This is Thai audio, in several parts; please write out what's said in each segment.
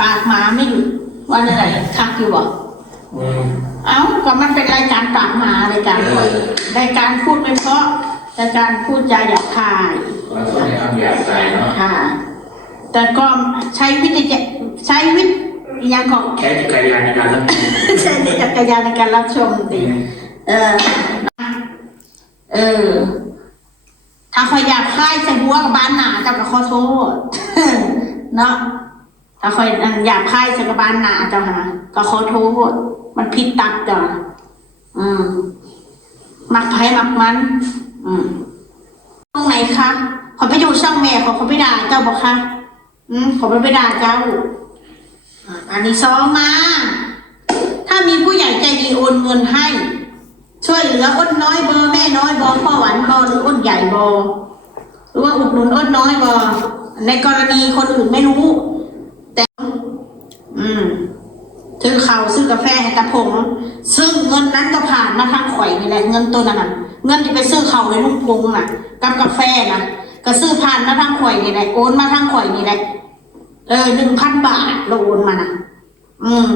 ปากหมาไม่หยุดวันอะไรทักอยู่บ่อืมเอ้าก็มันเป็นรายการปากหมารายการเออรายการพูดไม่เพราะรายการพูดจาหยาบคายก็ต้องให้คำหยาบใจเนาะค่ะ แต่ก็ใช้วิธีใช้วิธียังของแค่จักรยานในการรับชมใช้จักรยานในการรับชมดิเออเออถ้าคอยอยากค่ายใส่หัวกับบ้านหนาเจ้าก็ขอโทษเนาะ ถ้าคอยอยากค่ายสกบานหนาเจ้าหาก็ขอโทษมันผิดตักจ้ะอืม มักไผ่มักมัน อืมตรงไหนคะขอไปอยู่ช่องแม่ขอขอไปด่าเจ้าบอกคะอืมขอไปไปด่าเจ้าอันนี้สองมา ถ้ามีผู้ใหญ่ใจดีโอนเงินให้ ช่วยเหลืออ้นน้อยบอแม่น้อยบอพ่อหวานบอหรืออ้นใหญ่บอหรือว่าอุดหนุนอ้นน้อยบอในกรณีคนอื่นไม่รู้ อืมซื้อข้าวซื้อกาแฟให้ตาพงซึ่งเงินนั้นก็ผ่านมาทางข่อยนี่แหละเงินตัวนั้นน่ะเงินที่ไปซื้อข้าวในลุงพงน่ะ กับกาแฟน่ะ ก็ซื้อผ่านมาทางข่อยนี่แหละโอนมาทางข่อยนี่แหละ เออหนึ่งพันบาทเราโอนมานะอืม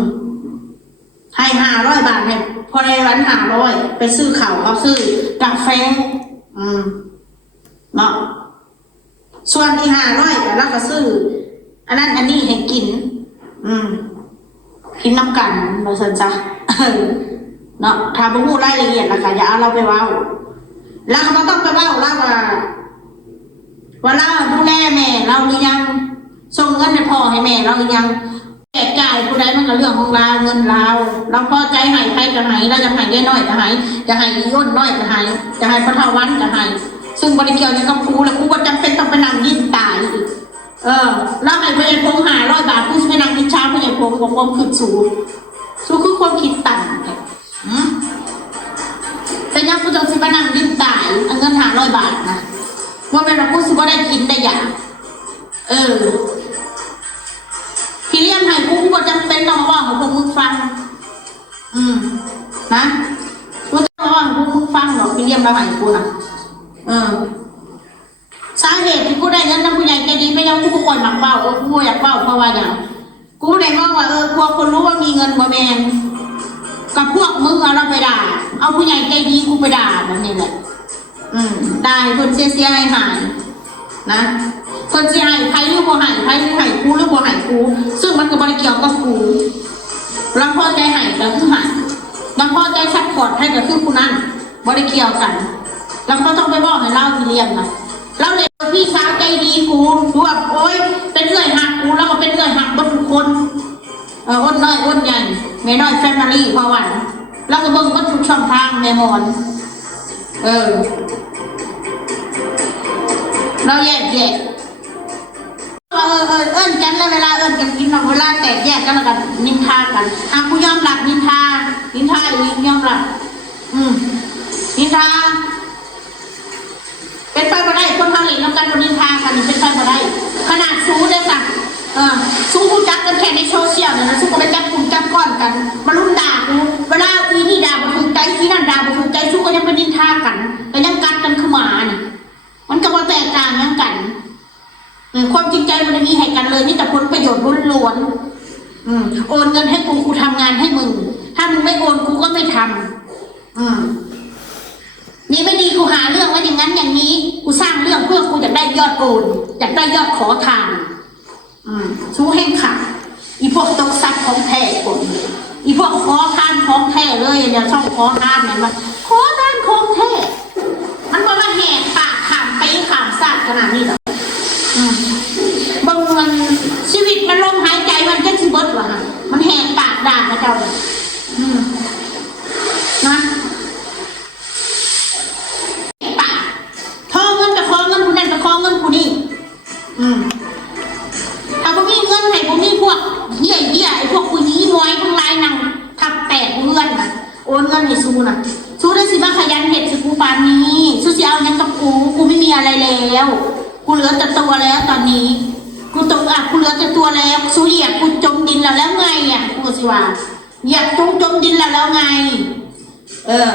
ให้ห้าร้อยบาทให้พอในวันห้าร้อยไปซื้อข่าวเอาซื้อกาแฟ อืมเนาะส่วนที่ห้าร้อยแล้วก็ซื้อ อันนั้นอันนี้ให้กิน อืม กินน้ำกันมาสันจ้ะเนาะถาบ่รู้รายละเอียดล่ะคะอย่าเอาเราไปเว้าแล้วก็บ่ต้องไปเว้าแล้วว่าว่าเราดูแลแม่เราหรือยังส่งเงินให้พ่อให้แม่เราหรือยังแจกจ่ายผู้ใดมันก็เรื่องของเราเงินเราเราพอใจให้ใครจะให้เราจะให้ยายน้อยจะให้จะให้ย่นน้อยจะให้จะให้พระเทาวันจะให้ซึ่งบริเกียวยังกับครูแล้วครูก็จำเป็นต้องไปนั่งยิ้มตายอีก เออแล้วให้พยายพงหาร้อยบาทครูจะไปนั่งยิ้มช้าพยายพงบอกความขึ้นสูงสูงคือความคิดต่ำแท้หืมแต่ยังกูจะสิไปนั่งยิ้มตายเอาเงินหาร้อยบาทนะว่าเป็นเราพูดสิว่าได้กินได้อย่างเออพี่เลี้ยงให้กูก็จำเป็นต้องมาว่าของพวกมึงฟัง อืมนะกูจะมาว่าของพวกมึงฟังหรอกพี่เลี้ยงมาให้กูนะเออสาเหตุที่กูได้เงินจากผู้ใหญ่ใจดี เบ้าเออกูอยากเบ้าเพราะว่าอย่างกูได้มองว่าเออกลัวคนรู้ว่ามีเงินบ่แมนกับพวกมึงเราไปด่า เอาผู้ใหญ่ใจดีกูไปด่าแบบนี้แหละอืมได้คนเสียเสียหายหายนะคนเสียหายใครหรือบ่หายใครหรือหายกูหรือบ่หายกูซึ่งมันก็บริเกี่ยวกับกูเราพอใจหายก็คือหายเราพอใจซัพพอร์ตให้ก็คือกูนั่นบริเกี่ยวกันเราก็ต้องไปบอกให้เล่าทีเรียนนะ เราเลยพี่สาวใจดีกูกูแบบโอ๊ยเป็นเอื้อยหักกูแล้วก็เป็นเอื้อยหักบนทุกคนเอออ้นน้อยอ้นใหญ่แม่น้อยแฟมิลี่พอวันเราก็เบิ่งบนทุกช่องทางแม่มอน เออ เราแยกแยกเออเออเอิ้นกันแล้วเวลาเอิ้นกันกินเราเวลาแตกแยกกันแล้วกันนินทากันอะกูยอมรับนินทานินทาอีกยอมรับอืมนินทา เป็นไปบ่ได้คนเฮาเล่นน้ำกันคนนินทากันนี่เป็นไปบ่ได้ขนาดสู้ได้สักเออสู้กูจักกันแค่ในโซเชียลเนี่ยนะสู้ก็ไปจับกลุ่มจับก้อนกันมารุ่นด่ากูเวลาอีนี่ด่าบ่ถูกใจอีนั่นด่าบ่ถูกใจสู้ก็ยังไปนินทากันก็ยังกัดกันคือหมานี่มันก็บ่แตกต่างกันกันความจริงใจมันไม่มีให้กันเลยนี่แต่ผลประโยชน์ล้วนๆอืมโอนเงินให้กูกูทำงานให้มึงถ้ามึงไม่โอนกูก็ไม่ทำอืม นี่ไม่ดีกูหาเรื่องว่าอย่างนั้นอย่างนี้ กูสร้างเรื่องเพื่อกูอยากได้ยอดโอนอยากได้ยอดขอทานอืมชู้แห้งขาอีพวกตกซักของแท้คนอีพวกขอทานของแท้เลยเนี่ยช่องขอทานเนี่ยมันขอทานของแท้มันมาแหกปากขามไปขามซาดขนาดนี้หรอ อะไรแล้ว กูเหลือแต่ตัวแล้วตอนนี้ กูตกอะกูเหลือแต่ตัวแล้วสูเหยียบกูจมดินแล้วแล้วไงอะกูสิว่าเหยียบจมจมดินแล้วแล้วไง เออ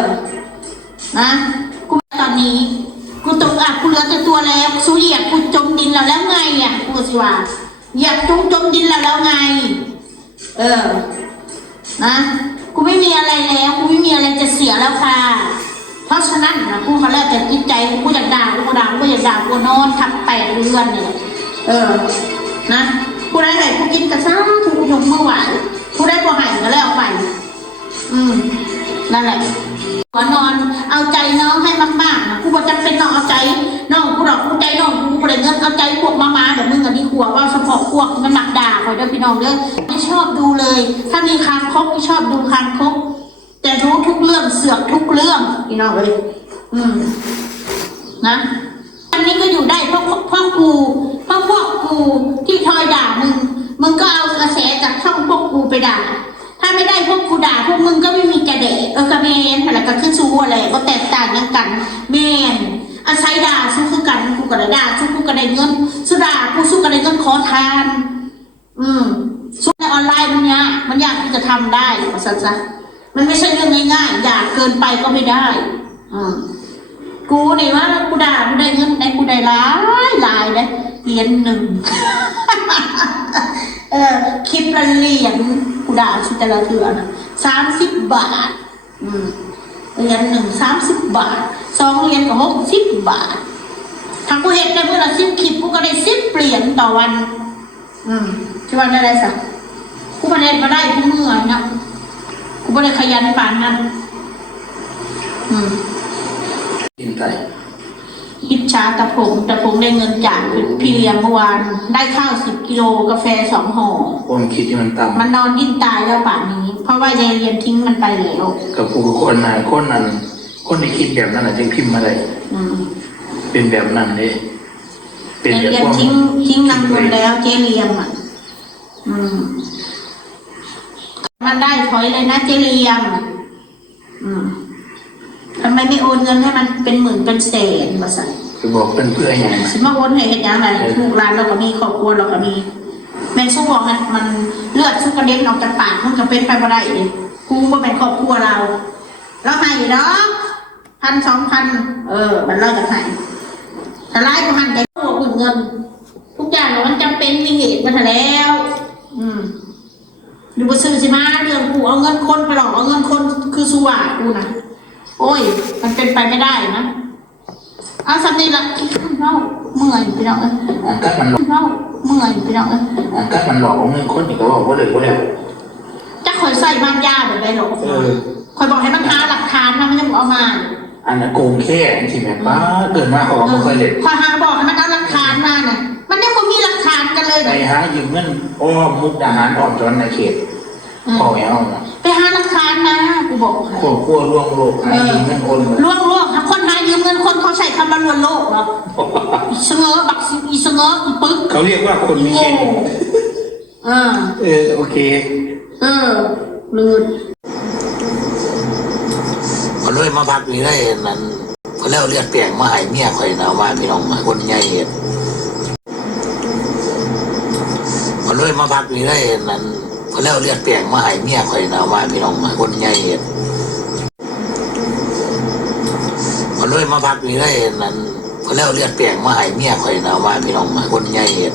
นะกูตอนนี้ กูตกอะกูเหลือแต่ตัวแล้วสูเหยียบกูจมดินแล้วแล้วไงอะกูสิว่าเหยียบจมจมดินแล้วแล้วไง เออนะกูไม่มีอะไรแล้ว กูไม่มีอะไรจะเสียแล้วค่ะ เพราะฉะนั้นนะกูมาแล้วแต่จิตใจกูอยากด่ากูก็ด่ากูอยากด่ากูนอนทับแปดเดือนเนี่ยเออนะกูได้ไหนกูกินกระซ่าถูกยกมือไหวกูได้บ่ใหายก็แล้วไปอืมนั่นแหละขอนอนเอาใจน้องให้มากๆนะกูบอกจะเป็นน้องเอาใจน้องกูหรอกกูใจน้องกูกูเลยเงินเอาใจพวกมามาเดี๋ยวมึงกับนี่ขัวว่าสปอร์ตพวกมันหนักด่าคอยเด้อพี่น้องเด้อไม่ชอบดูเลย ถ้ามีคางคกไม่ชอบดูคางคก เรื่องเสือกทุกเรื่องพี่น้องเลยอืมนะอันนี้ก็อยู่ได้เพราะเพราะกูเพราะพวกกูที่ทอยด่ามึงมึงก็เอากระแสจากช่องพวกกูไปด่า ถ้าไม่ได้พวกกูด่าพวกมึงก็ไม่มีจะเดะเออกระเมนอะไรก็ขึ้นสู้อะไรก็แตกต่างกันกันเมนอาศัยด่าสู้คือกันกูก็ได้ด่าสู้กูก็ได้เงินสู้ด่ากูสู้ก็ได้เงินขอทาน อืมสู้ในออนไลน์มันยากมันยากที่จะทำได้มาสัสๆ มันไม่ใช่เรื่องง่ายๆอยากเกินไปก็ไม่ได้อืมกูนี่ว่ากูด่ากูได้เงินได้กูได้หลายหลายเลยเหรียญหนึ่งเออคลิปละเหรียญกูด่าชุดแต่ละเถื่อนสามสิบบาท อืมเหรียญหนึ่งสามสิบบาทสองเหรียญก็หกสิบบาทถ้ากูเห็นได้เมื่อละสิบคลิปกูก็ได้สิบเหรียญต่อวัน อืมที่วันได้ไรสักกูมาได้มาได้กูเมื่อยนะ กูไม่ได้ขยันปานนั้น อืมกินไก่อิจฉาตะพงตะพงได้เงินจากพี่เลี้ยงเมื่อวาน ได้ข้าวสิบกิโลกาแฟสองห่อความคิดที่มันต่ำมันนอนดิ้นตายแล้วป่านนี้ เพราะว่ายายเรียนทิ้งมันไปแล้วกับผู้คนนั้นคนนั้น คนที่คิดแบบนั้นอาจจะพิมพ์มาได้อืมเป็นแบบนั้นเลยเป็นยายแบบเรียนความทิ้งทิ้งนางคนแล้วเจเรียมอะ อืม มันได้ถอยเลยนะเจเรียมอืมทำไมไม่โอนเงินให้มันเป็นหมื่นเป็นแสนมาใส่จะบอกเพื่อนเพื่อนอย่างสิมาโอนให้เห็นยังไงลูกหลานเราก็มีครอบครัวเราก็มีแม่นสู้บอกมันมันเลือดสู้กระเด็นออกจากปากมันจะเป็นไปบ่ได้เลยกูว่าเป็นครอบครัวเราเราให้เนาะพันสองพันเออ มันเลิกกันให้แต่ร้ายกูหันใจตัวกูเงิน ทุกอย่างเนี่ยมันจำเป็นมีเหตุมาแล้ว อืม ดูบ่ซื้อสิมาเรื่องกูเอาเงินคนไปหลอกเอาเงินคนคือสุวากูนะโอ้ย มันเป็นไปไม่ได้นะเอาสำนีละเล่าเมื่อยพี่น้องเอ้ยอันกัดมันหลอกเล่าเมื่อยพี่น้องเอ้ยอันกัดมันหลอกเอาเงินคนอีกก็บอกว่าเลยว่าแล้วจะคอยใส่มันยาแบบไรหรอกเออคอยบอกให้มันหาหลักฐานมามันจะเอามาอันนั้นโกงแค่จริงไหมป้าเกิดมาเขาก็ไม่เคยเล่นคอยหาบอกให้มันเอาหลักฐานมาน่ะมันยังไม่มีหลักฐานกันเลยไปน่ะหายืมเงินอ้อมมุกดาหารออกจอนในเขตอืมพ่อแม่เอาเนาะไปหาหลักฐานมากูบอกให้ครอบครัวร่วงโลกหายืมเงินคนเลยล่วงล่วงถ้าคนหายืมเงินคนเขาใช้คำว่าลวนโลกเหรออีเสงอบักอีเสงออีปึ๊กเขาเรียกว่าคนมีโง่เข็นเออเออโอเค เออลืดเขาเลยมาพักนี่ได้นั้นเขาแล้วเลือดเปลี่ยงมาให้เมียข่อยนะว่าพี่น้องมาคนใหญ่ มาพักนี่ได้นั้นเขาแล้วเลือดเปลี่ยงมาหายเมียข่อยนะว่าพี่น้องมาคนใหญ่เฮ็ดเขาเลยมาพักนี่ได้นั้นเขาแล้วเลือดเปลี่ยงมาหายเมียข่อยนะว่าพี่น้องมาคนใหญ่เฮ็ด